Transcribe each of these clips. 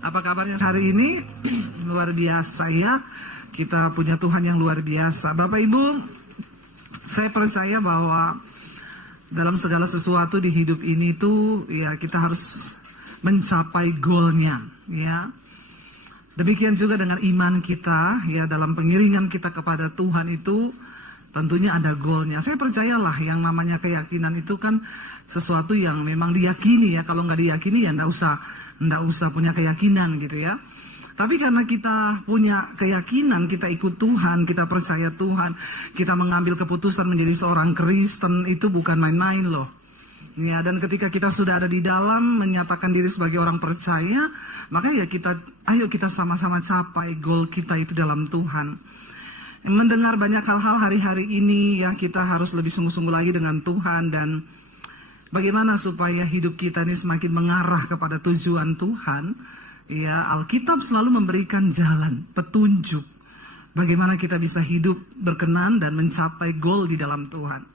Apa kabarnya hari ini? Luar biasa ya. Kita punya Tuhan yang luar biasa. Bapak Ibu, saya percaya bahwa dalam segala sesuatu di hidup ini tuh ya kita harus mencapai goalnya ya. Demikian juga dengan iman kita ya, dalam pengiringan kita kepada Tuhan itu tentunya ada goalnya. Saya percayalah yang namanya keyakinan itu kan sesuatu yang memang diyakini ya. Kalau nggak diyakini ya nggak usah punya keyakinan gitu ya. Tapi karena kita punya keyakinan, kita ikut Tuhan, kita percaya Tuhan, kita mengambil keputusan menjadi seorang Kristen, itu bukan main-main loh. Ya, dan ketika kita sudah ada di dalam menyatakan diri sebagai orang percaya, maka ya ayo kita sama-sama capai goal kita itu dalam Tuhan. Mendengar banyak hal-hal hari-hari ini ya, kita harus lebih sungguh-sungguh lagi dengan Tuhan, dan bagaimana supaya hidup kita ini semakin mengarah kepada tujuan Tuhan. Ya, Alkitab selalu memberikan jalan, petunjuk bagaimana kita bisa hidup berkenan dan mencapai goal di dalam Tuhan.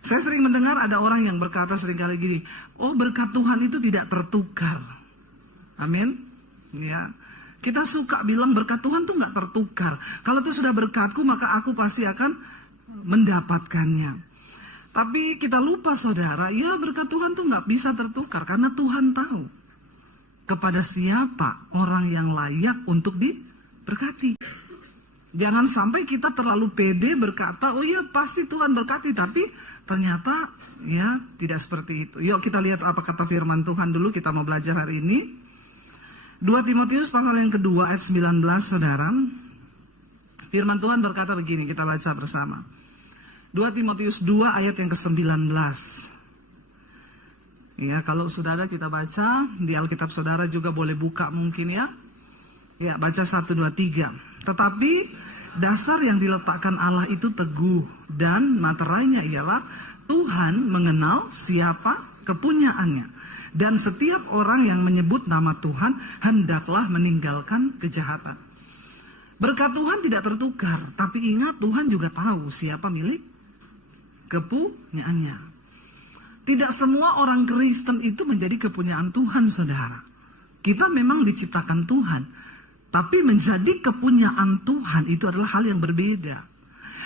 Saya sering mendengar ada orang yang berkata seringkali gini, oh berkat Tuhan itu tidak tertukar. Amin. Ya, kita suka bilang berkat Tuhan tuh nggak tertukar. Kalau itu sudah berkatku maka aku pasti akan mendapatkannya. Tapi kita lupa saudara, ya berkat Tuhan tuh nggak bisa tertukar karena Tuhan tahu kepada siapa orang yang layak untuk diberkati. Jangan sampai kita terlalu pede berkata, oh iya pasti Tuhan berkati, tapi ternyata ya tidak seperti itu. Yuk kita lihat apa kata firman Tuhan dulu, kita mau belajar hari ini. 2 Timotius pasal yang kedua ayat 19 saudara. Firman Tuhan berkata begini, kita baca bersama. 2 Timotius 2 ayat yang ke-19. Ya, kalau saudara kita baca di Alkitab saudara juga boleh buka mungkin ya. Ya, baca 1, 2, 3. Tetapi dasar yang diletakkan Allah itu teguh, dan materainya ialah Tuhan mengenal siapa kepunyaannya. Dan setiap orang yang menyebut nama Tuhan hendaklah meninggalkan kejahatan. Berkat Tuhan tidak tertukar, tapi ingat Tuhan juga tahu siapa milik kepunyaannya. Tidak semua orang Kristen itu menjadi kepunyaan Tuhan, saudara. Kita memang diciptakan Tuhan, tapi menjadi kepunyaan Tuhan itu adalah hal yang berbeda.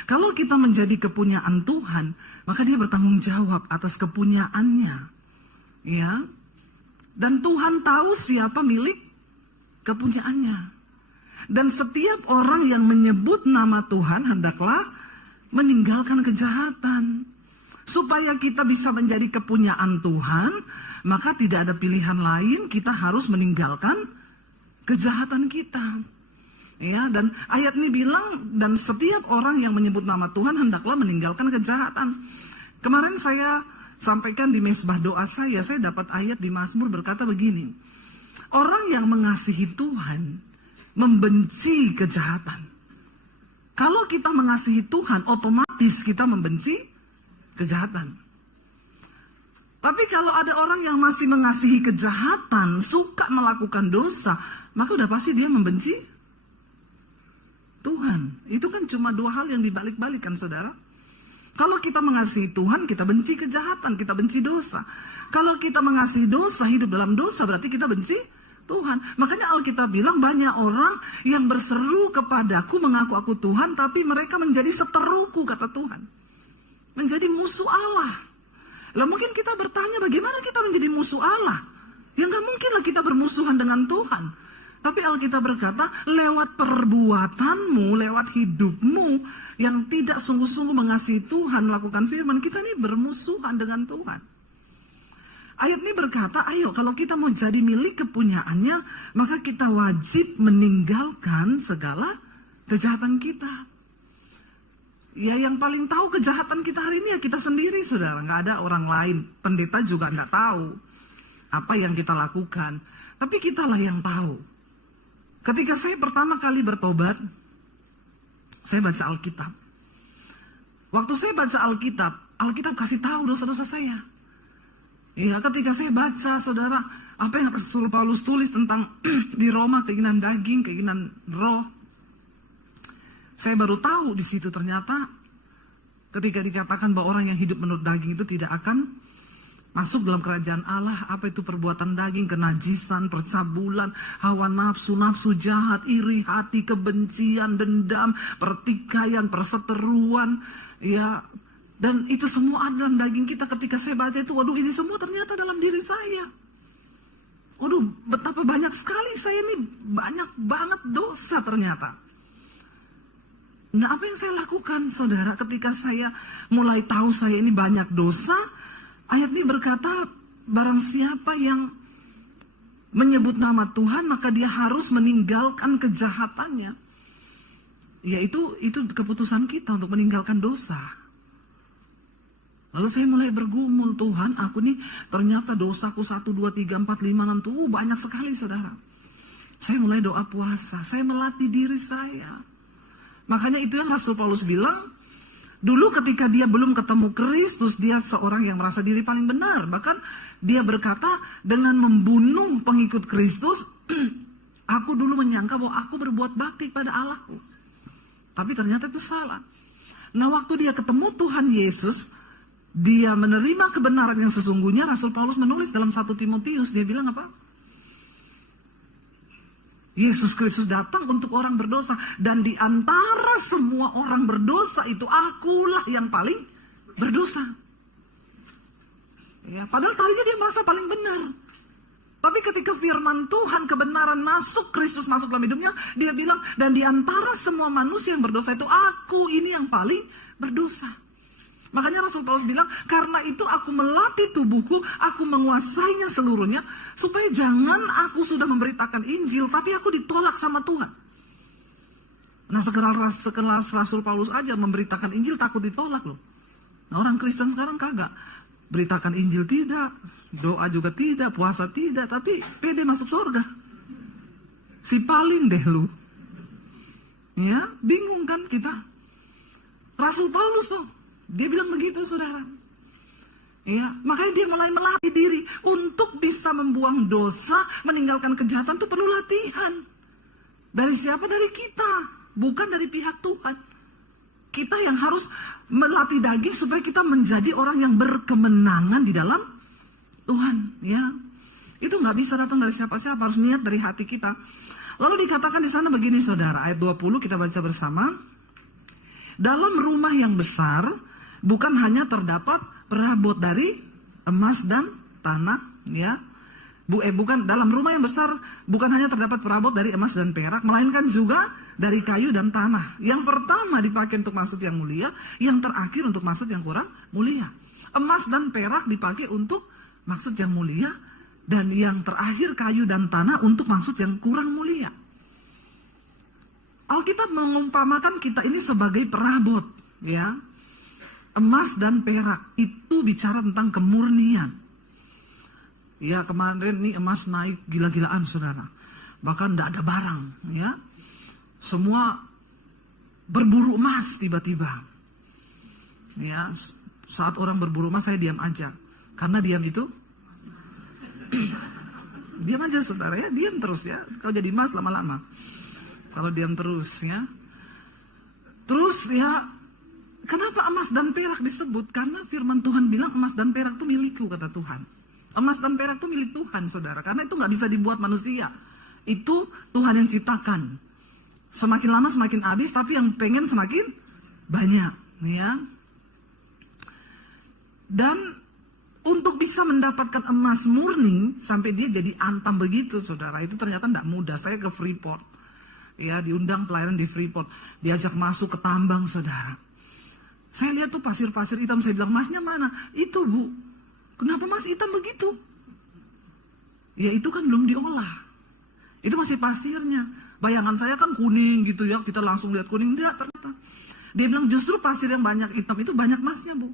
Kalau kita menjadi kepunyaan Tuhan, maka dia bertanggung jawab atas kepunyaannya. Ya. Dan Tuhan tahu siapa milik kepunyaannya. Dan setiap orang yang menyebut nama Tuhan hendaklah meninggalkan kejahatan. Supaya kita bisa menjadi kepunyaan Tuhan, maka tidak ada pilihan lain, kita harus meninggalkan kejahatan kita. Ya, dan ayat ini bilang, dan setiap orang yang menyebut nama Tuhan hendaklah meninggalkan kejahatan. Kemarin saya sampaikan di mesbah doa saya dapat ayat di Mazmur berkata begini. Orang yang mengasihi Tuhan membenci kejahatan. Kalau kita mengasihi Tuhan, otomatis kita membenci kejahatan. Tapi kalau ada orang yang masih mengasihi kejahatan, suka melakukan dosa, maka udah pasti dia membenci Tuhan. Itu kan cuma dua hal yang dibalik-balikan, saudara. Kalau kita mengasihi Tuhan, kita benci kejahatan, kita benci dosa. Kalau kita mengasihi dosa, hidup dalam dosa, berarti kita benci Tuhan. Makanya Alkitab bilang banyak orang yang berseru kepadaku, mengaku aku Tuhan, tapi mereka menjadi seteruku, kata Tuhan. Menjadi musuh Allah. Lah mungkin kita bertanya bagaimana kita menjadi musuh Allah? Ya gak mungkin lah kita bermusuhan dengan Tuhan. Tapi Alkitab berkata lewat perbuatanmu, lewat hidupmu yang tidak sungguh-sungguh mengasihi Tuhan, melakukan firman, kita ini bermusuhan dengan Tuhan. Ayat ini berkata, ayo kalau kita mau jadi milik kepunyaannya, maka kita wajib meninggalkan segala kejahatan kita. Ya yang paling tahu kejahatan kita hari ini ya kita sendiri, saudara. Nggak ada orang lain. Pendeta juga nggak tahu apa yang kita lakukan. Tapi kitalah yang tahu. Ketika saya pertama kali bertobat, saya baca Alkitab. Waktu saya baca Alkitab, Alkitab kasih tahu dosa-dosa saya. Ya ketika saya baca, saudara, apa yang Rasul Paulus tulis tentang di Roma, keinginan daging, keinginan roh. Saya baru tahu di situ ternyata ketika dikatakan bahwa orang yang hidup menurut daging itu tidak akan Masuk dalam kerajaan Allah, apa itu perbuatan daging, kenajisan, percabulan, hawa nafsu, nafsu jahat, iri hati, kebencian, dendam, pertikaian, perseteruan, ya. Dan itu semua ada dalam daging kita. Ketika saya baca itu, waduh, ini semua ternyata dalam diri saya. Waduh, betapa banyak sekali saya ini, banyak banget dosa ternyata. Nah, apa yang saya lakukan, saudara, ketika saya mulai tahu saya ini banyak dosa? Ayat ini berkata, barang siapa yang menyebut nama Tuhan, maka dia harus meninggalkan kejahatannya. Ya, itu keputusan kita untuk meninggalkan dosa. Lalu saya mulai bergumul, Tuhan, aku nih ternyata dosaku 1, 2, 3, 4, 5, 6, tuh banyak sekali, saudara. Saya mulai doa puasa, saya melatih diri saya. Makanya itu yang Rasul Paulus bilang, dulu ketika dia belum ketemu Kristus, dia seorang yang merasa diri paling benar. Bahkan dia berkata, dengan membunuh pengikut Kristus, aku dulu menyangka bahwa aku berbuat bakti pada Allahku. Tapi ternyata itu salah. Nah, waktu dia ketemu Tuhan Yesus, dia menerima kebenaran yang sesungguhnya. Rasul Paulus menulis dalam 1 Timotius, dia bilang apa? Yesus Kristus datang untuk orang berdosa. Dan di antara semua orang berdosa itu, akulah yang paling berdosa. Ya, padahal tadinya dia merasa paling benar. Tapi ketika firman Tuhan, kebenaran masuk, Kristus masuk dalam hidupnya, dia bilang, dan di antara semua manusia yang berdosa itu, aku ini yang paling berdosa. Makanya Rasul Paulus bilang, karena itu aku melatih tubuhku, aku menguasainya seluruhnya, supaya jangan aku sudah memberitakan Injil, tapi aku ditolak sama Tuhan. Nah, sekelas Rasul Paulus aja memberitakan Injil takut ditolak loh. Nah, orang Kristen sekarang kagak. Beritakan Injil tidak, doa juga tidak, puasa tidak, tapi pede masuk surga. Si paling deh lu. Ya, bingung kan kita. Rasul Paulus tuh, dia bilang begitu, saudara. Ya, makanya dia mulai melatih diri untuk bisa membuang dosa, meninggalkan kejahatan itu perlu latihan. Dari siapa? Dari kita, bukan dari pihak Tuhan. Kita yang harus melatih daging supaya kita menjadi orang yang berkemenangan di dalam Tuhan. Ya, itu nggak bisa datang dari siapa-siapa, harus niat dari hati kita. Lalu dikatakan di sana begini, saudara, ayat 20 kita baca bersama. Dalam rumah yang besar bukan hanya terdapat perabot dari emas dan tanah, ya. Bukan dalam rumah yang besar bukan hanya terdapat perabot dari emas dan perak, melainkan juga dari kayu dan tanah. Yang pertama dipakai untuk maksud yang mulia, yang terakhir untuk maksud yang kurang mulia. Emas dan perak dipakai untuk maksud yang mulia, dan yang terakhir kayu dan tanah untuk maksud yang kurang mulia. Alkitab mengumpamakan kita ini sebagai perabot, ya. Emas dan perak itu bicara tentang kemurnian. Ya, kemarin nih emas naik gila-gilaan, saudara. Bahkan tidak ada barang, ya. Semua berburu emas tiba-tiba. Ya, saat orang berburu emas saya diam aja. Karena diam itu diam aja, saudara, ya, diam terus, ya. Kalau jadi emas lama-lama. Kalau diam terus, ya. Terus, ya, kenapa emas dan perak disebut? Karena firman Tuhan bilang emas dan perak itu milikku, kata Tuhan. Emas dan perak itu milik Tuhan, saudara. Karena itu nggak bisa dibuat manusia. Itu Tuhan yang ciptakan. Semakin lama semakin habis, tapi yang pengen semakin banyak, ya. Dan untuk bisa mendapatkan emas murni sampai dia jadi antam begitu, saudara, itu ternyata tidak mudah. Saya ke Freeport. Ya, diundang pelayanan di Freeport, diajak masuk ke tambang, saudara. Saya lihat tuh pasir-pasir hitam, saya bilang, masnya mana? Itu, Bu. Kenapa mas hitam begitu? Ya, itu kan belum diolah. Itu masih pasirnya. Bayangan saya kan kuning gitu, ya, kita langsung lihat kuning. Enggak, ternyata. Dia bilang justru pasir yang banyak hitam itu banyak masnya, Bu.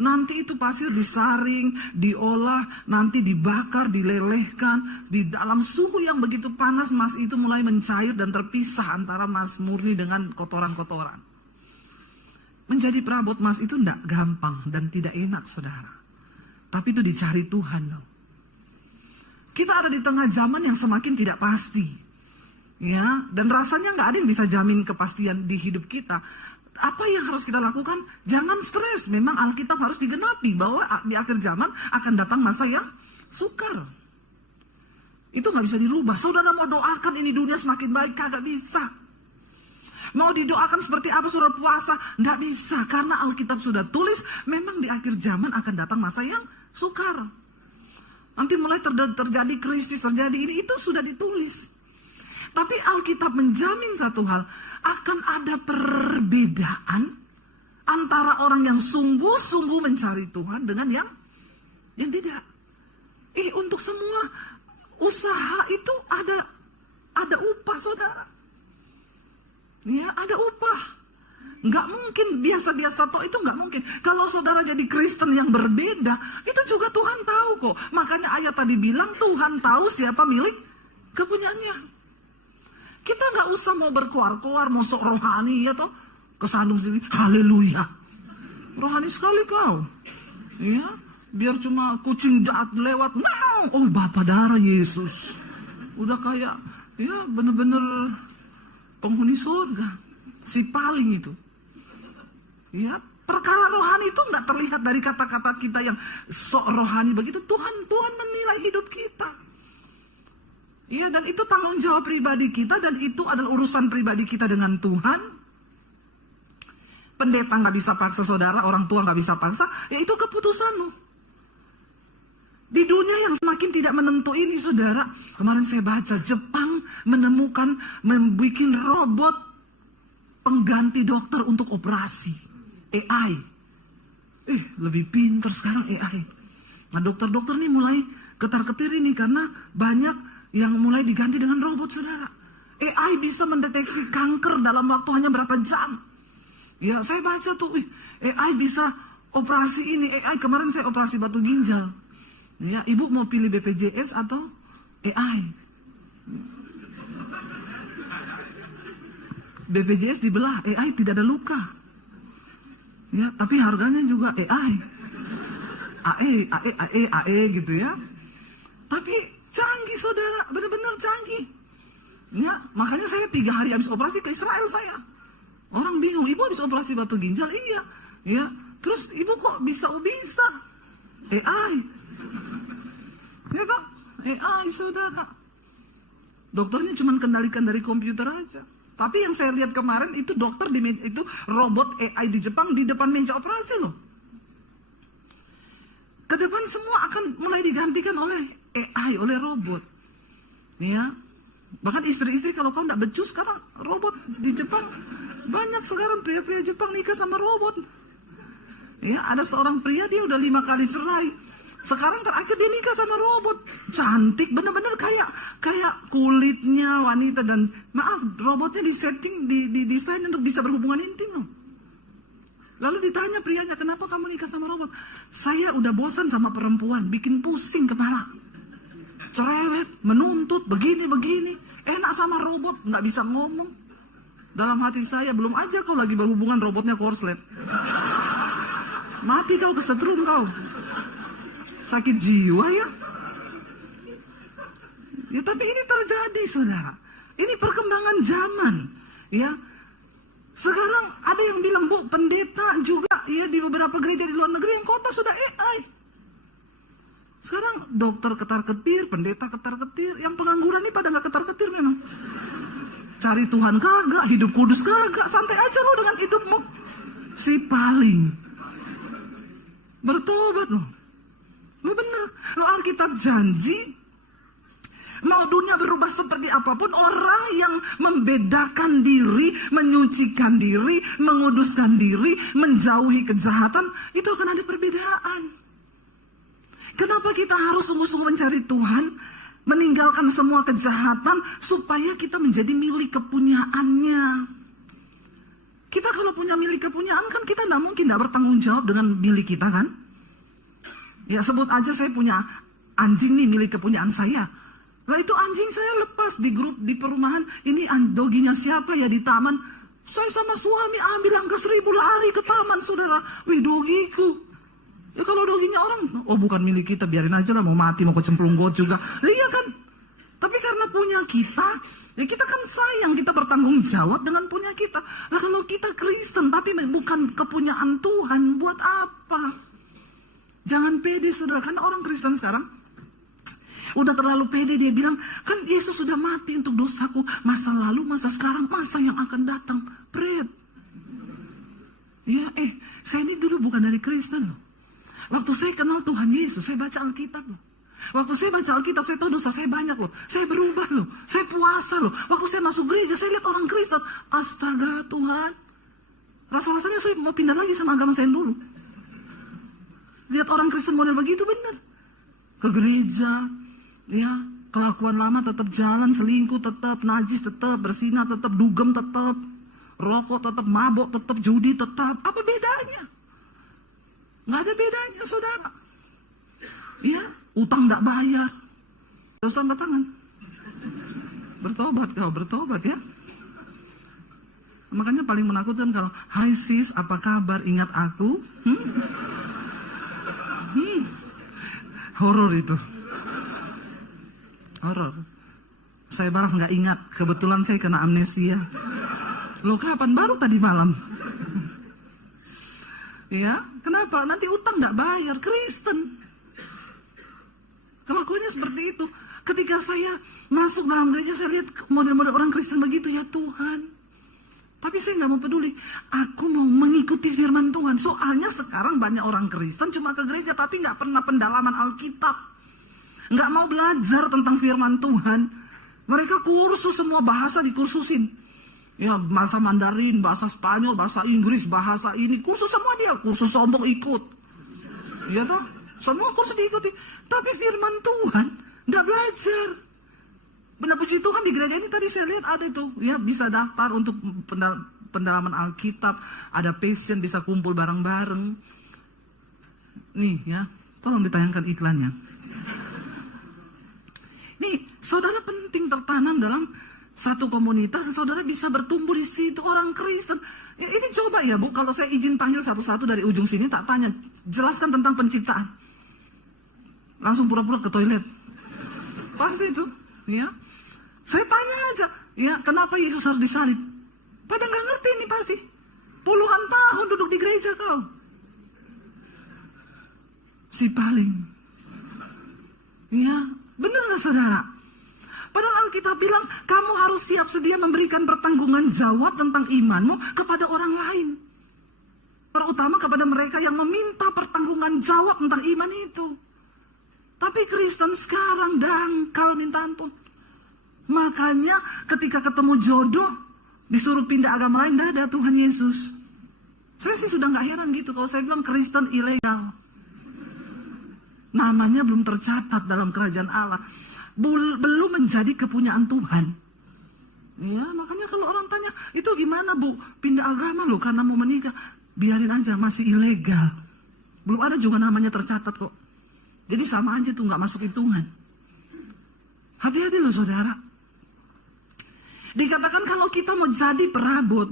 Nanti itu pasir disaring, diolah, nanti dibakar, dilelehkan. Di dalam suhu yang begitu panas, emas itu mulai mencair dan terpisah antara emas murni dengan kotoran-kotoran. Menjadi perabot emas itu tidak gampang dan tidak enak, saudara. Tapi itu dicari Tuhan, loh. Kita ada di tengah zaman yang semakin tidak pasti. Ya, dan rasanya nggak ada yang bisa jamin kepastian di hidup kita. apa yang harus kita lakukan? Jangan stres. Memang Alkitab harus digenapi bahwa di akhir zaman akan datang masa yang sukar. Itu nggak bisa dirubah. Saudara mau doakan ini dunia semakin baik, kagak bisa. Mau didoakan seperti apa saudara puasa? Nggak bisa, karena Alkitab sudah tulis memang di akhir zaman akan datang masa yang sukar. Nanti mulai terjadi krisis, terjadi ini, itu sudah ditulis. Tapi Alkitab menjamin satu hal, akan ada perbedaan antara orang yang sungguh-sungguh mencari Tuhan dengan yang tidak. Untuk semua usaha itu ada upah, saudara. Ya, ada upah. Nggak mungkin biasa-biasa toh, itu nggak mungkin. Kalau saudara jadi Kristen yang berbeda, itu juga Tuhan tahu kok. Makanya ayat tadi bilang Tuhan tahu siapa milik kepunyaannya. Kita nggak usah mau berkoar-koar, mau sok rohani ya toh, kesandung sendiri. Haleluya, rohani sekali kau. Ya, biar cuma kucing jahat lewat, oh Bapa darah Yesus, udah kayak ya bener-bener penghuni surga, si paling itu. Ya, perkara rohani itu nggak terlihat dari kata-kata kita yang sok rohani begitu. Tuhan menilai hidup kita. Ya, dan itu tanggung jawab pribadi kita, dan itu adalah urusan pribadi kita dengan Tuhan. Pendeta nggak bisa paksa saudara, orang tua nggak bisa paksa, ya itu keputusanmu. Di dunia yang semakin tidak menentu ini, saudara, kemarin saya baca Jepang membuat robot pengganti dokter untuk operasi, AI. Lebih pintar sekarang AI. Nah, dokter-dokter nih mulai ketar-ketir ini karena banyak yang mulai diganti dengan robot, saudara. AI bisa mendeteksi kanker dalam waktu hanya berapa jam. Ya, saya baca tuh, AI bisa operasi ini. AI kemarin saya operasi batu ginjal. Ya, ibu mau pilih BPJS atau AI? BPJS dibelah, AI tidak ada luka. Ya, tapi harganya juga AI. AE gitu ya. Tapi canggih, saudara, benar-benar canggih. Ya, makanya saya 3 hari habis operasi ke Israel saya. Orang bingung, ibu habis operasi batu ginjal? Iya. Ya, terus ibu kok bisa AI? Ya toh, AI, saudara. Dokternya cuma kendalikan dari komputer aja. Tapi yang saya lihat kemarin itu dokter itu robot AI di Jepang di depan meja operasi loh. Ke depan semua akan mulai digantikan oleh AI, oleh robot. Ya. Bahkan istri-istri kalau kau tidak becus sekarang robot di Jepang. Banyak sekarang pria-pria Jepang nikah sama robot. Ya, ada seorang pria dia udah 5 kali cerai. Sekarang terakhir dia nikah sama robot. Cantik, bener-bener kayak kulitnya wanita, dan maaf, robotnya disetting, didesain untuk bisa berhubungan intim loh. Lalu ditanya prianya, kenapa kamu nikah sama robot? Saya udah bosan sama perempuan, bikin pusing kepala. Cerewet, menuntut, begini-begini. Enak sama robot, nggak bisa ngomong. Dalam hati saya, belum aja kau lagi berhubungan robotnya korslet. Mati kau, kesetrum kau. Sakit jiwa ya. Ya, tapi ini terjadi, saudara. Ini perkembangan zaman. Ya. Sekarang ada yang bilang, Bu, pendeta juga ya di beberapa gereja di luar negeri yang kota sudah AI. Sekarang dokter ketar-ketir, pendeta ketar-ketir, yang pengangguran ini pada nggak ketar-ketir memang. Cari Tuhan kagak, hidup kudus kagak, santai aja lo dengan hidupmu. Si paling bertobat lo. Lo bener, lo Alkitab janji. Mau dunia berubah seperti apapun, orang yang membedakan diri, menyucikan diri, menguduskan diri, menjauhi kejahatan, itu akan ada perbedaan. Kenapa kita harus sungguh-sungguh mencari Tuhan, meninggalkan semua kejahatan, supaya kita menjadi milik kepunyaannya. Kita kalau punya milik kepunyaan kan kita tidak mungkin tidak bertanggung jawab dengan milik kita kan. Ya sebut aja saya punya anjing nih milik kepunyaan saya. Lah itu anjing saya lepas di grup di perumahan, ini doginya siapa ya di taman. Saya sama suami ambil angka 1000 lari ke taman, saudara. Wih, dogiku. Ya kalau doginya orang, oh bukan milik kita, biarin aja lah, mau mati mau kecemplung got juga. Iya kan? Tapi Tapi karena punya kita, ya kita kan sayang, kita bertanggung jawab dengan punya kita. Nah kalau kita Kristen tapi bukan kepunyaan Tuhan, buat apa? Jangan pede saudara, karena orang Kristen sekarang udah terlalu pede. Dia bilang, kan Yesus sudah mati untuk dosaku, masa lalu, masa sekarang, masa yang akan datang. Pret. Ya, saya ini dulu bukan dari Kristen loh. Waktu saya kenal Tuhan Yesus, saya baca Alkitab loh. Waktu saya baca Alkitab, saya tahu dosa saya banyak loh. Saya berubah loh. Saya puasa loh. Waktu saya masuk gereja, saya lihat orang Kristen. Astaga Tuhan. Rasa-rasanya saya mau pindah lagi sama agama saya dulu. Lihat orang Kristen model begitu benar. Ke gereja, ya, kelakuan lama tetap jalan, selingkuh tetap, najis tetap, bersinah tetap, dugem tetap, rokok tetap, mabok tetap, judi tetap. Apa bedanya? Nggak ada bedanya saudara. Ya, utang nggak bayar, dosa angkat tangan. Bertobat kau, bertobat ya. Makanya paling menakutkan kalau, hai sis, apa kabar, ingat aku? Horor itu. Horor. Saya balas nggak ingat, kebetulan saya kena amnesia. Loh kapan? Baru tadi malam. Ya, kenapa? Nanti utang nggak bayar, Kristen. Kelakuannya seperti itu. Ketika saya masuk dalam gereja, saya lihat model-model orang Kristen begitu, ya Tuhan. Tapi saya nggak mau peduli. Aku mau mengikuti firman Tuhan. Soalnya sekarang banyak orang Kristen cuma ke gereja, tapi nggak pernah pendalaman Alkitab. Nggak mau belajar tentang firman Tuhan. Mereka kursus, semua bahasa dikursusin. Ya, bahasa Mandarin, bahasa Spanyol, bahasa Inggris, bahasa ini. Kursus semua dia. Kursus sombong ikut. Iya toh? Semua kursus diikuti. Tapi firman Tuhan nggak belajar. Benar puji Tuhan di gereja ini tadi saya lihat ada itu. Ya, bisa daftar untuk pendalaman Alkitab. Ada passion, bisa kumpul bareng-bareng. Nih ya, tolong ditayangkan iklannya. Nih, saudara penting tertanam dalam satu komunitas, saudara bisa bertumbuh di situ orang Kristen. Ya, ini coba ya Bu, kalau saya izin panggil satu-satu dari ujung sini, tak tanya, jelaskan tentang penciptaan. Langsung pura-pura ke toilet. Pasti itu, ya. Saya tanya aja, ya kenapa Yesus harus disalib? Pada nggak ngerti ini pasti. Puluhan tahun duduk di gereja kau. Si paling. Ya, benar nggak saudara? Padahal Alkitab bilang, kamu harus siap sedia memberikan pertanggungan jawab tentang imanmu kepada orang lain. Terutama kepada mereka yang meminta pertanggungan jawab tentang iman itu. Tapi Kristen sekarang dangkal minta ampun. Makanya ketika ketemu jodoh, disuruh pindah agama lain, dah ada Tuhan Yesus. Saya sih sudah gak heran gitu kalau saya bilang Kristen ilegal. Namanya belum tercatat dalam kerajaan Allah. Belum menjadi kepunyaan Tuhan. Ya, makanya kalau orang tanya, itu gimana Bu? Pindah agama loh karena mau menikah. Biarin aja, masih ilegal. Belum ada juga namanya tercatat kok. Jadi sama aja tuh, gak masuk hitungan. Hati-hati loh saudara. Dikatakan kalau kita mau jadi perabot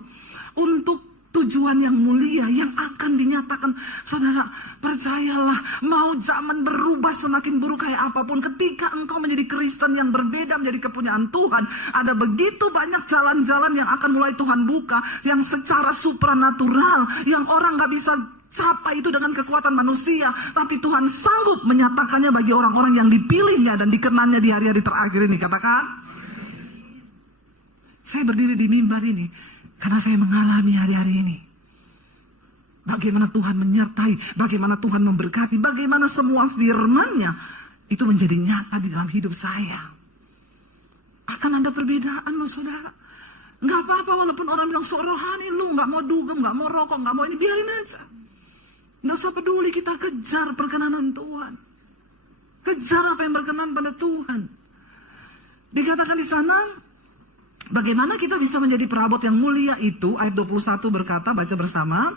untuk tujuan yang mulia yang akan dinyatakan, saudara percayalah, mau zaman berubah semakin buruk kayak apapun, ketika engkau menjadi Kristen yang berbeda, menjadi kepunyaan Tuhan, ada begitu banyak jalan-jalan yang akan mulai Tuhan buka, yang secara supranatural, yang orang gak bisa capai itu dengan kekuatan manusia, tapi Tuhan sanggup menyatakannya bagi orang-orang yang dipilihnya dan dikenannya di hari-hari terakhir ini. Katakan, saya berdiri di mimbar ini karena saya mengalami hari-hari ini. Bagaimana Tuhan menyertai, bagaimana Tuhan memberkati, bagaimana semua firman-Nya itu menjadi nyata di dalam hidup saya. Akan ada perbedaan loh saudara. Gak apa-apa walaupun orang bilang sok rohani, lu gak mau dugem, gak mau rokok, gak mau ini, biarin aja. Gak usah peduli, kita kejar perkenanan Tuhan. Kejar apa yang berkenan pada Tuhan. Dikatakan di sana, bagaimana kita bisa menjadi perabot yang mulia itu, ayat 21 berkata, baca bersama.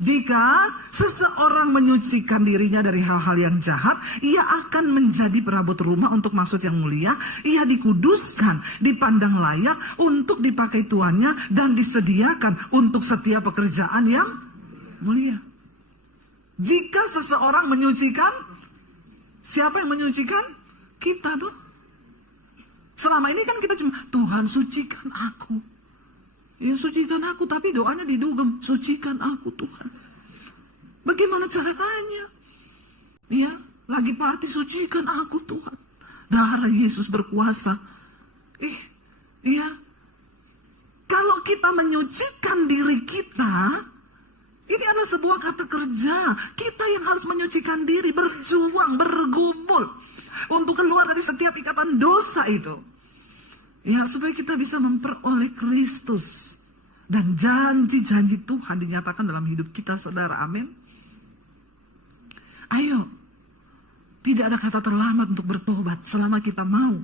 Jika seseorang menyucikan dirinya dari hal-hal yang jahat, ia akan menjadi perabot rumah untuk maksud yang mulia. Ia dikuduskan, dipandang layak untuk dipakai tuannya, dan disediakan untuk setiap pekerjaan yang mulia. Jika seseorang menyucikan, siapa yang menyucikan? Kita tuh. Selama ini kan kita cuma, Tuhan sucikan aku. Ya sucikan aku, tapi doanya didugem, sucikan aku Tuhan. Bagaimana caranya? Ya, lagi party, sucikan aku Tuhan. Darah Yesus berkuasa. Ya, kalau kita menyucikan diri kita, ini adalah sebuah kata kerja. Kita yang harus menyucikan diri, berjuang, bergumul untuk keluar dari setiap ikatan dosa itu. Ya, supaya kita bisa memperoleh Kristus. Dan janji-janji Tuhan dinyatakan dalam hidup kita, saudara. Amin. Ayo, tidak ada kata terlambat untuk bertobat selama kita mau.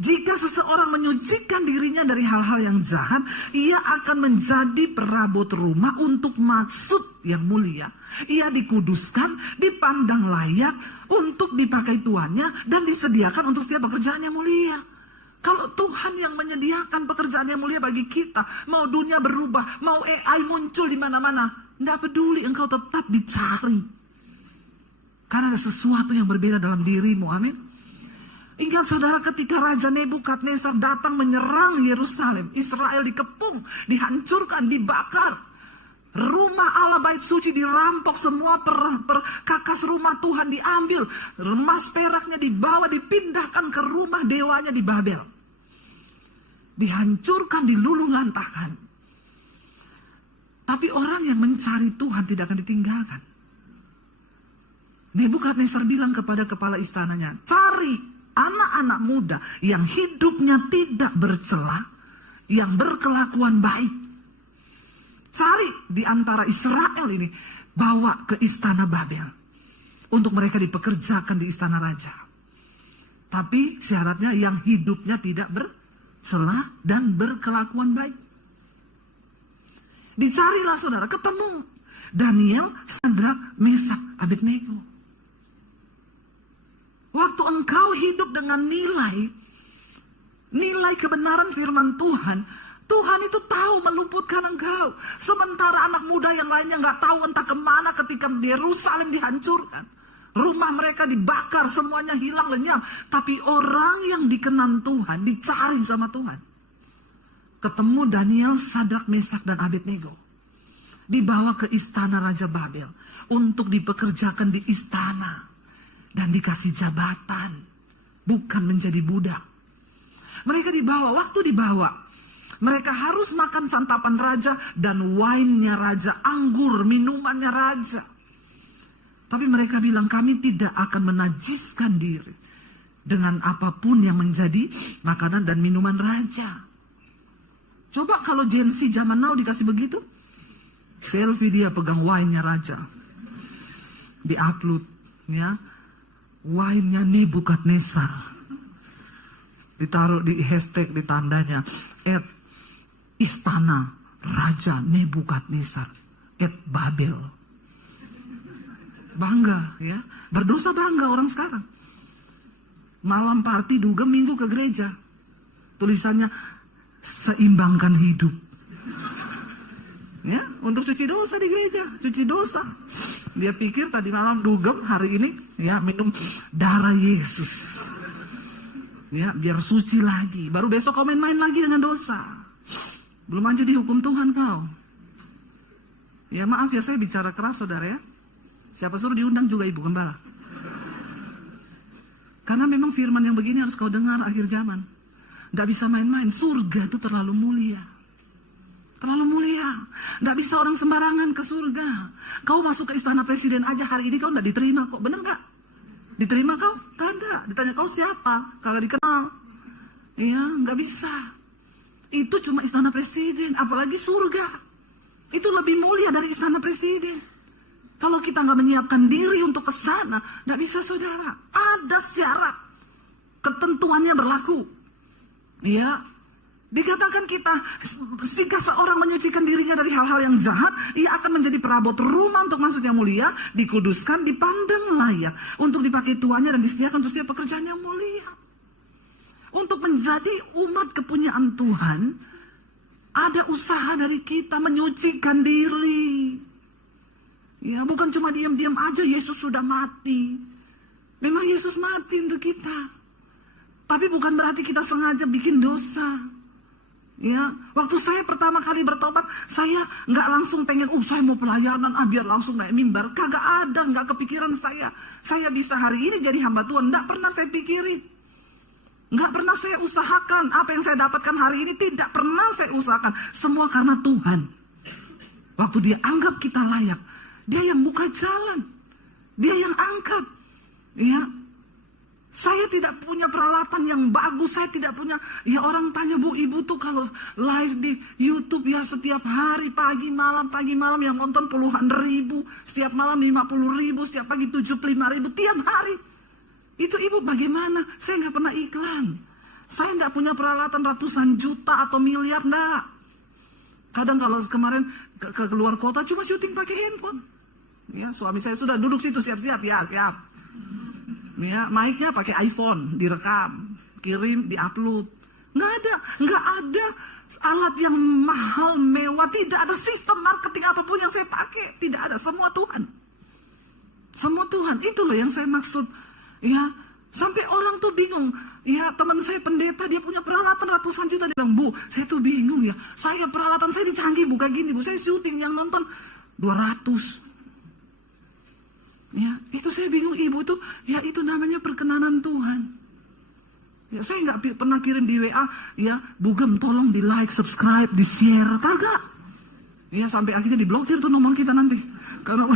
Jika seseorang menyucikan dirinya dari hal-hal yang jahat, ia akan menjadi perabot rumah untuk maksud yang mulia. Ia dikuduskan, dipandang layak untuk dipakai tuannya, dan disediakan untuk setiap pekerjaan yang mulia. Kalau Tuhan yang menyediakan pekerjaan yang mulia bagi kita, mau dunia berubah, mau AI muncul di mana-mana, tidak peduli, engkau tetap dicari. Karena ada sesuatu yang berbeda dalam dirimu, amin. Ingat saudara, ketika Raja Nebukadnezar datang menyerang Yerusalem, Israel dikepung, dihancurkan, dibakar. Rumah Allah bait suci dirampok, semua perkakas rumah Tuhan diambil. Emas peraknya dibawa, dipindahkan ke rumah dewanya di Babel. Dihancurkan, diluluhlantahkan. Tapi orang yang mencari Tuhan tidak akan ditinggalkan. Nebukadnezar bilang kepada kepala istananya, cari anak-anak muda yang hidupnya tidak bercela, yang berkelakuan baik. Cari di antara Israel ini, bawa ke istana Babel. Untuk mereka dipekerjakan di istana raja. Tapi syaratnya yang hidupnya tidak bercela dan berkelakuan baik. Dicarilah saudara, ketemu Daniel, Sadrak, Mesak, Abednego. Waktu engkau hidup dengan nilai kebenaran firman Tuhan, Tuhan itu tahu meluputkan engkau. Sementara anak muda yang lainnya nggak tahu entah kemana ketika Yerusalem dihancurkan. Rumah mereka dibakar, semuanya hilang lenyap. Tapi orang yang dikenan Tuhan, dicari sama Tuhan. Ketemu Daniel, Sadrak, Mesak, dan Abednego. Dibawa ke istana Raja Babel. Untuk dipekerjakan di istana. Dan dikasih jabatan. Bukan menjadi budak. Mereka dibawa, waktu dibawa. Mereka harus makan santapan raja dan wine-nya raja, anggur, minumannya raja. Tapi mereka bilang, kami tidak akan menajiskan diri dengan apapun yang menjadi makanan dan minuman raja. Coba kalau Gen Z zaman now dikasih begitu. Selfie dia pegang wine-nya raja. Di-upload, ya. Wine-nya Nebukadnezar. Ditaruh di hashtag, di tandanya. Istana Raja Nebukadnezar Babel. Bangga ya. Berdosa bangga orang sekarang. Malam party dugem, minggu ke gereja. Tulisannya seimbangkan hidup. Ya, untuk cuci dosa di gereja, cuci dosa. Dia pikir tadi malam dugem, hari ini ya minum darah Yesus. Ya, biar suci lagi. Baru besok kau main-main lagi dengan dosa. Belum aja dihukum Tuhan kau. Ya maaf ya, saya bicara keras saudara ya. Siapa suruh diundang juga Ibu Gembala. Karena memang firman yang begini harus kau dengar akhir zaman. Gak bisa main-main, surga itu terlalu mulia. Terlalu mulia. Gak bisa orang sembarangan ke surga. Kau masuk ke istana presiden aja hari ini kau gak diterima kok, bener gak? Diterima kau? Gak ada. Ditanya kau siapa? Kagak dikenal. Iya, gak bisa. Itu cuma istana presiden, apalagi surga. Itu lebih mulia dari istana presiden. Kalau kita nggak menyiapkan diri untuk ke sana, nggak bisa saudara. Ada syarat, ketentuannya berlaku. Ya, dikatakan kita, jika seorang menyucikan dirinya dari hal-hal yang jahat, ia akan menjadi perabot rumah untuk maksud yang mulia, dikuduskan, dipandang layak, untuk dipakai tuannya dan disediakan untuk setiap pekerjaan yang mulia. Untuk menjadi umat kepunyaan Tuhan, ada usaha dari kita menyucikan diri. Ya, bukan cuma diam-diam aja Yesus sudah mati. Memang Yesus mati untuk kita. Tapi bukan berarti kita sengaja bikin dosa. Ya, waktu saya pertama kali bertobat, saya nggak langsung pengen, saya mau pelayanan, biar langsung naik mimbar. Kagak ada, nggak kepikiran saya. Saya bisa hari ini jadi hamba Tuhan, nggak pernah saya pikirin. Nggak pernah saya usahakan. Apa yang saya dapatkan hari ini tidak pernah saya usahakan. Semua karena Tuhan. Waktu dia anggap kita layak, dia yang buka jalan. Dia yang angkat. Ya, saya tidak punya peralatan yang bagus, saya tidak punya, ya orang tanya, Bu, Ibu tuh kalau live di YouTube ya setiap hari, pagi malam yang nonton puluhan ribu, setiap malam 50.000, setiap pagi 75.000, tiap hari. Itu Ibu bagaimana? Saya nggak pernah iklan. Saya nggak punya peralatan ratusan juta atau miliar, nggak. Kadang kalau kemarin ke luar kota cuma syuting pakai handphone. Ya, suami saya sudah duduk situ siap-siap, ya siap. Ya, mic-nya pakai iPhone, direkam, kirim, diupload. Nggak ada alat yang mahal, mewah, tidak ada sistem marketing apapun yang saya pakai, tidak ada, semua Tuhan. Semua Tuhan, itu loh yang saya maksud. Ya, sampai orang tuh bingung. Ya, teman saya pendeta, dia punya peralatan ratusan juta, dia bilang, Bu, saya tuh bingung ya. Saya peralatan saya dicanggih, bukan gini, Bu, saya syuting yang nonton 200. Ya, itu saya bingung, Ibu tuh, ya itu namanya perkenanan Tuhan. Ya, saya nggak pernah kirim di WA, ya, Bugem tolong di like, subscribe, di share, kagak. Ya, sampai akhirnya diblokir tuh nomor kita nanti. Karena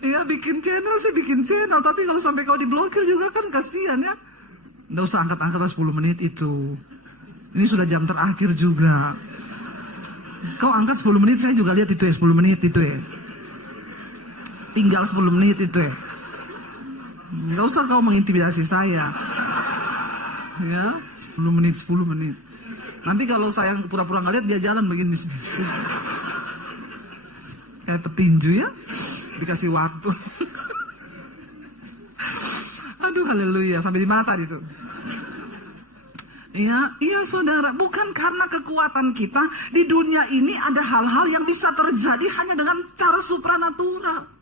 ya bikin channel, saya bikin channel, tapi kalau sampai kau diblokir juga kan kasihan ya. Nggak usah angkat-angkat 10 menit itu. Ini sudah jam terakhir juga. Kau angkat 10 menit, saya juga lihat itu ya, 10 menit itu ya. Tinggal 10 menit itu ya. Nggak usah kau mengintimidasi saya. Ya, 10 menit. Nanti kalau saya pura-pura nggak lihat, dia jalan begini. Kayak petinju ya. Dikasih waktu. Aduh, haleluya. Sampai di mana tadi tuh? Iya saudara, bukan karena kekuatan kita. Di dunia ini ada hal-hal yang bisa terjadi hanya dengan cara supranatural.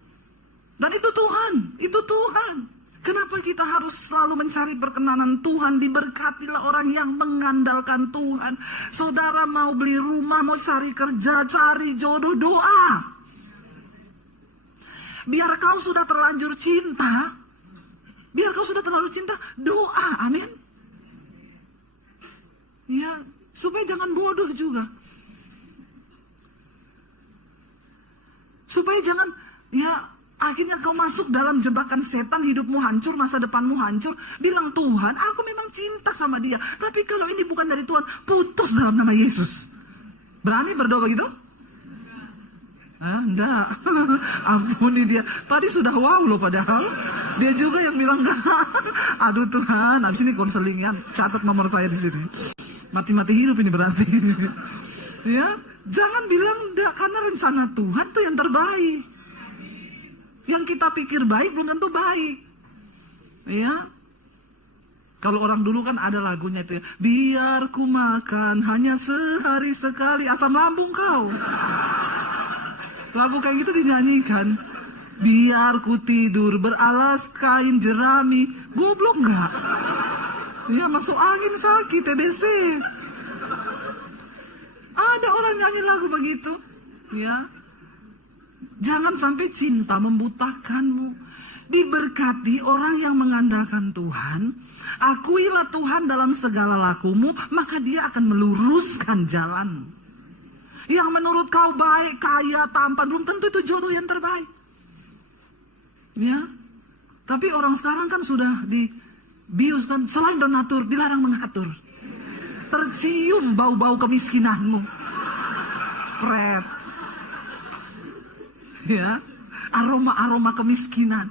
Dan itu Tuhan. Kenapa kita harus selalu mencari perkenanan Tuhan? Diberkatilah orang yang mengandalkan Tuhan. Saudara mau beli rumah, mau cari kerja, cari jodoh, doa. Biar kau sudah terlanjur cinta, doa, amin. Ya, supaya jangan bodoh juga. Supaya jangan, akhirnya kau masuk dalam jebakan setan, hidupmu hancur, masa depanmu hancur. Bilang, Tuhan, aku memang cinta sama dia. Tapi kalau ini bukan dari Tuhan, putus dalam nama Yesus. Berani berdoa begitu? Enggak. Ampuni dia. Tadi sudah wow loh padahal. Dia juga yang bilang enggak. Aduh Tuhan, abis ini konseling ya. Catat nomor saya di sini. Mati-mati hidup ini berarti. Ya, jangan bilang enggak, karena rencana Tuhan tuh yang terbaik. Yang kita pikir baik belum tentu baik. Ya. Kalau orang dulu kan ada lagunya itu ya. Biar ku makan hanya sehari sekali, asam lambung kau. Lagu kayak gitu dinyanyikan. Biar ku tidur beralas kain jerami. Goblok nggak? Ya, masuk angin sakit TBC. Ada orang nyanyi lagu begitu. Ya. Jangan sampai cinta membutakanmu. Diberkati orang yang mengandalkan Tuhan. Akuilah Tuhan dalam segala lakumu, maka dia akan meluruskan jalan. Yang menurut kau baik, kaya, tampan, belum tentu itu jodoh yang terbaik. Ya, tapi orang sekarang kan sudah dibius kan, selain donatur, dilarang mengatur. Tercium bau-bau kemiskinanmu. Pret. Ya, aroma-aroma kemiskinan.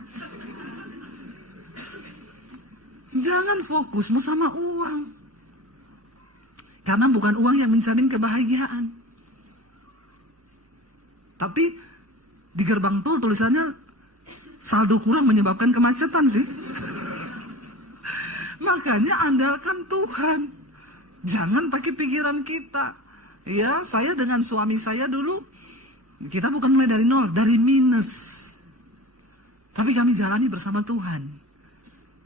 Jangan fokusmu sama uang. Karena bukan uang yang menjamin kebahagiaan. Tapi di gerbang tol tulisannya saldo kurang menyebabkan kemacetan sih. Makanya andalkan Tuhan. Jangan pakai pikiran kita. Ya, saya dengan suami saya dulu, kita bukan mulai dari nol, dari minus. Tapi kami jalani bersama Tuhan.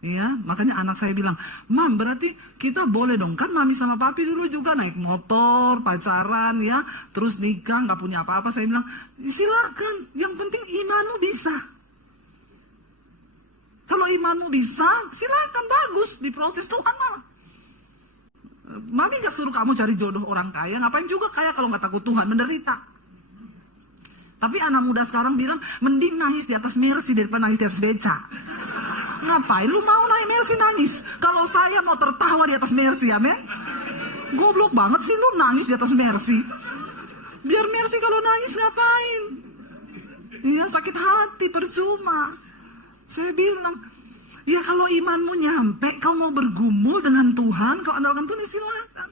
Ya, makanya anak saya bilang, Mam, berarti kita boleh dong, kan mami sama papi dulu juga naik motor, pacaran ya, terus nikah, nggak punya apa-apa. Saya bilang, silakan, yang penting imanmu bisa. Kalau imanmu bisa, silakan, bagus, diproses Tuhan malah. Mami nggak suruh kamu cari jodoh orang kaya, ngapain juga kaya kalau nggak takut Tuhan, menderita. Tapi anak muda sekarang bilang, mending nangis di atas Mercy daripada nangis di atas beca. Ngapain lu mau naik Mercy nangis? Kalau saya mau tertawa di atas Mercy, amen? Goblok banget sih lu nangis di atas Mercy. Biar Mercy kalau nangis ngapain? Iya, sakit hati, percuma. Saya bilang, ya kalau imanmu nyampe, kau mau bergumul dengan Tuhan, kau andalkan Tuhan, silakan.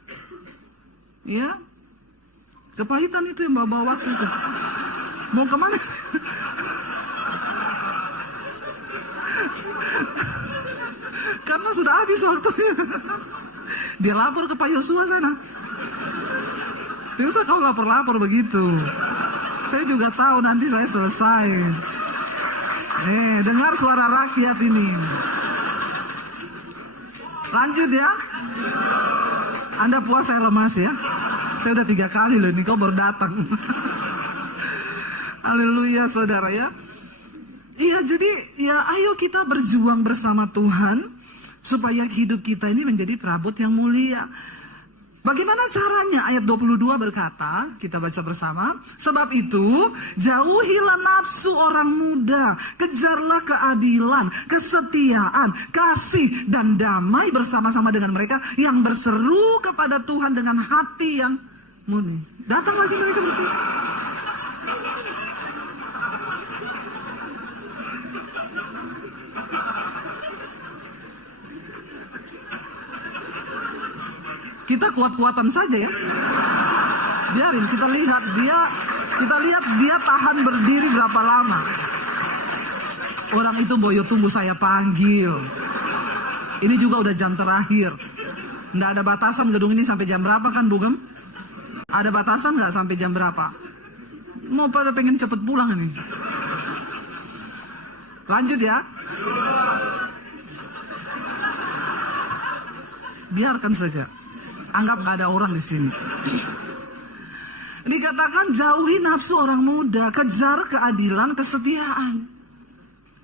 Ya, kepahitan itu yang bawa waktu itu. Mau kemana? Karena sudah habis waktunya. Dia lapor ke Pak Yosua sana. Tidak usah kau lapor-lapor begitu. Saya juga tahu nanti saya selesai. Dengar suara rakyat ini. Lanjut ya. Anda puas, saya lemas ya. Saya udah 3 kali loh ini, kau baru datang. Haleluya saudara ya. Iya, jadi ya ayo kita berjuang bersama Tuhan supaya hidup kita ini menjadi perabot yang mulia. Bagaimana caranya? Ayat 22 berkata, kita baca bersama, sebab itu jauhilah nafsu orang muda, kejarlah keadilan, kesetiaan, kasih dan damai bersama-sama dengan mereka yang berseru kepada Tuhan dengan hati yang murni. Datang lagi mereka berdua. Kita kuat-kuatan saja ya. Biarin kita lihat dia tahan berdiri berapa lama. Orang itu boyo tunggu saya panggil. Ini juga udah jam terakhir. Nggak ada batasan gedung ini sampai jam berapa kan Bugem? Ada batasan nggak sampai jam berapa? Mau pada pengen cepet pulang ini. Lanjut ya. Biarkan saja. Anggap gak ada orang di sini. Dikatakan jauhi nafsu orang muda, kejar keadilan, kesetiaan.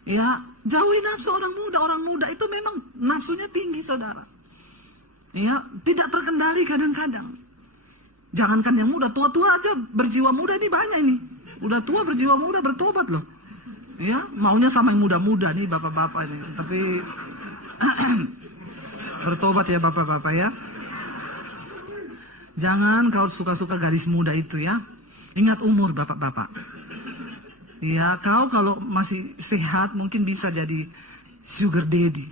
Ya, jauhi nafsu orang muda. Orang muda itu memang nafsunya tinggi, saudara. Ya, tidak terkendali kadang-kadang. Jangankan yang muda, tua-tua aja berjiwa muda ini banyak ini. Udah tua berjiwa muda bertobat loh. Ya, maunya sama yang muda-muda nih bapak-bapak ini. Tapi bertobat ya bapak-bapak ya. Jangan kau suka-suka gadis muda itu ya. Ingat umur bapak-bapak. Ya, kau kalau masih sehat mungkin bisa jadi sugar daddy.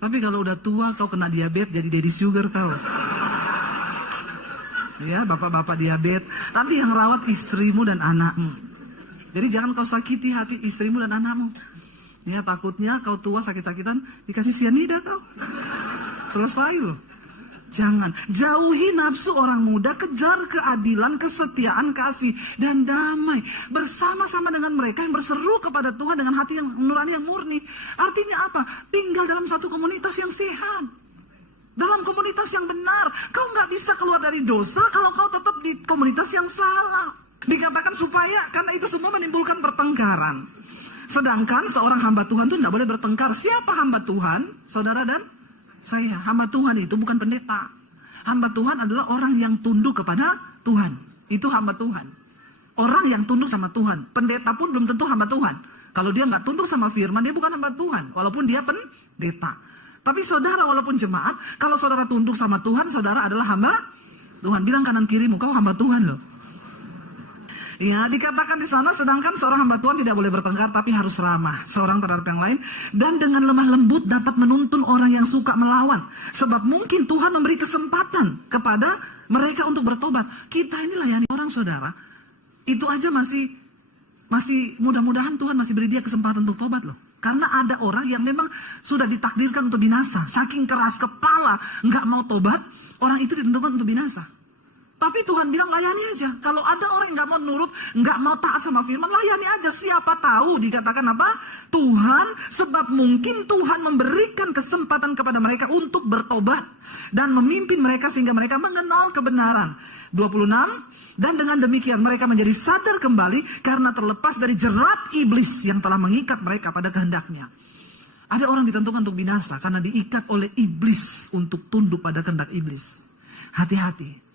Tapi kalau udah tua kau kena diabetes jadi daddy sugar kau. Ya, bapak-bapak diabetes. Nanti yang rawat istrimu dan anakmu. Jadi jangan kau sakiti hati istrimu dan anakmu. Ya, takutnya kau tua sakit-sakitan dikasih sianida kau. Selesai loh. Jangan, jauhi nafsu orang muda, kejar keadilan, kesetiaan, kasih, dan damai. Bersama-sama dengan mereka yang berseru kepada Tuhan dengan hati yang nurani, yang murni. Artinya apa? Tinggal dalam satu komunitas yang sehat. Dalam komunitas yang benar. Kau nggak bisa keluar dari dosa kalau kau tetap di komunitas yang salah. Dikatakan supaya, karena itu semua menimbulkan pertengkaran. Sedangkan seorang hamba Tuhan itu nggak boleh bertengkar. Siapa hamba Tuhan? Saudara dan saya, hamba Tuhan itu bukan pendeta. Hamba Tuhan adalah orang yang tunduk kepada Tuhan. Itu hamba Tuhan. Orang yang tunduk sama Tuhan. Pendeta pun belum tentu hamba Tuhan. Kalau dia nggak tunduk sama firman, dia bukan hamba Tuhan. Walaupun dia pendeta. Tapi saudara walaupun jemaat, kalau saudara tunduk sama Tuhan, saudara adalah hamba Tuhan. Bilang kanan kirimu, kau hamba Tuhan loh. Ya, dikatakan di sana, sedangkan seorang hamba Tuhan tidak boleh bertengkar, tapi harus ramah seorang terhadap yang lain, dan dengan lemah lembut dapat menuntun orang yang suka melawan. Sebab mungkin Tuhan memberi kesempatan kepada mereka untuk bertobat. Kita ini layani orang, saudara. Itu aja masih mudah-mudahan Tuhan masih beri dia kesempatan untuk tobat loh. Karena ada orang yang memang sudah ditakdirkan untuk binasa. Saking keras kepala, nggak mau tobat, orang itu ditentukan untuk binasa. Tapi Tuhan bilang layani aja. Kalau ada orang yang gak mau nurut, gak mau taat sama firman, layani aja. Siapa tahu dikatakan apa? Tuhan, sebab mungkin Tuhan memberikan kesempatan kepada mereka untuk bertobat dan memimpin mereka sehingga mereka mengenal kebenaran. 26, dan dengan demikian mereka menjadi sadar kembali karena terlepas dari jerat iblis yang telah mengikat mereka pada kehendaknya. Ada orang ditentukan untuk binasa karena diikat oleh iblis untuk tunduk pada kehendak iblis. Hati-hati.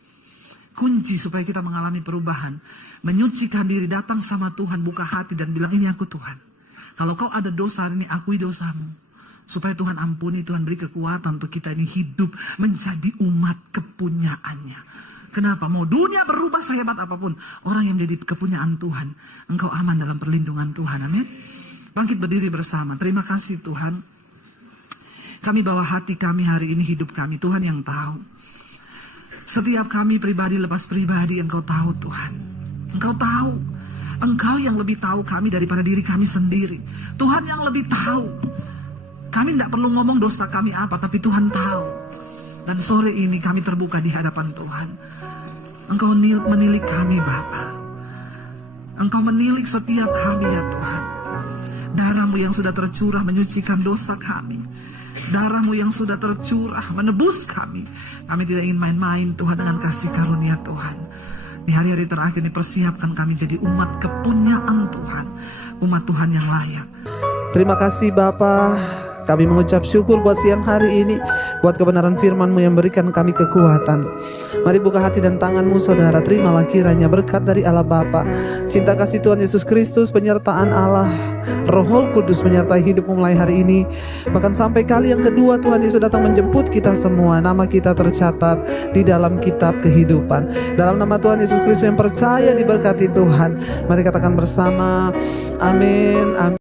Kunci supaya kita mengalami perubahan, menyucikan diri, datang sama Tuhan, buka hati dan bilang, ini aku Tuhan. Kalau kau ada dosa hari ini, akui dosamu. Supaya Tuhan ampuni, Tuhan beri kekuatan untuk kita ini hidup menjadi umat kepunyaannya. Kenapa? Mau dunia berubah sehebat apapun, orang yang menjadi kepunyaan Tuhan, engkau aman dalam perlindungan Tuhan. Amin. Bangkit berdiri bersama. Terima kasih Tuhan. Kami bawa hati kami hari ini, hidup kami, Tuhan yang tahu. Setiap kami pribadi lepas pribadi, Engkau tahu Tuhan. Engkau tahu. Engkau yang lebih tahu kami daripada diri kami sendiri. Tuhan yang lebih tahu. Kami tidak perlu ngomong dosa kami apa, tapi Tuhan tahu. Dan sore ini kami terbuka di hadapan Tuhan. Engkau menilik kami Bapa. Engkau menilik setiap kami ya Tuhan. Darah-Mu yang sudah tercurah menyucikan dosa kami. Darah-Mu yang sudah tercurah menebus kami. Kami tidak ingin main-main Tuhan dengan kasih karunia Tuhan. Di hari-hari terakhir ini persiapkan kami jadi umat kepunyaan Tuhan. Umat Tuhan yang layak. Terima kasih Bapa. Kami mengucap syukur buat siang hari ini, buat kebenaran firman-Mu yang berikan kami kekuatan. Mari buka hati dan tangan-Mu saudara. Terimalah kiranya berkat dari Allah Bapa, cinta kasih Tuhan Yesus Kristus, penyertaan Allah Roh Kudus menyertai hidup-Mu mulai hari ini. Bahkan sampai kali yang kedua Tuhan Yesus datang menjemput kita semua. Nama kita tercatat di dalam kitab kehidupan. Dalam nama Tuhan Yesus Kristus yang percaya diberkati Tuhan, mari katakan bersama, amin, amin.